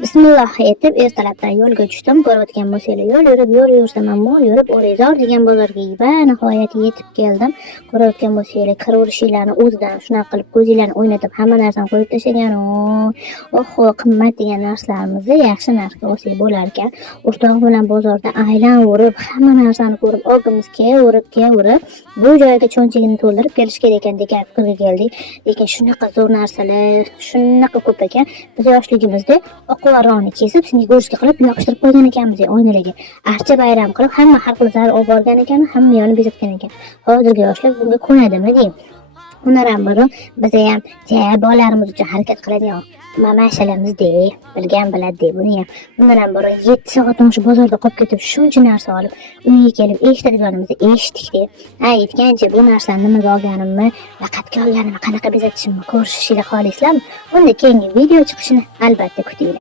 Bismillah aytib ertalabdan yo'lga tushdim. Ko'rayotgan bo'lsanglar, yo'l yursam mol yurib O'rezor degan bozorga nihoyat yetib keldim. Ko'rayotgan bo'lsanglar, kiraverishlarni o'zidan shunaqa qilib ko'zinglarni o'ynatib hamma narsani qo'yib tashlagan. Oho, qimmat degan narsalarimizni yaxshi narxga olsak bo'lar ekan. O'rtoq bilan bozorda aylanib, hamma narsani ko'rib, og'imiz keyaverib, bu joyga cho'nchigini to'ldirib kelish kerak ekan degan fikrga keldik. Lekin shunaqa zo'r narsalar, shunaqa ko'p ekan. Biz yoshligimizda oqvaroni kesib, singa go'shtga qilib yopishtirib qo'ygan ekanmiz oynalarga. Archa bayram qilib, hamma har xil zar olib borgan ekan, hamma yoni bezatgan ekan. Hozirgi yoshlar bunga ko'nadimi deyim. Ular ham biz ham bolalarimiz uchun harakat qiladigan mamashalarimiz bilgan biladi buni ham. Ular ham 7 soatdan shu bozorda qolib ketib, shuncha narsa olib, uyga kelib eshitadiganimizni eshitdik. Aytgancha bu narsalarni nimaga olganimni, faqatga olganimni, qanaqa bezatishimni ko'rishishni xohlaysizlarmi? Unda keyingi video chiqishini albatta kutinglar.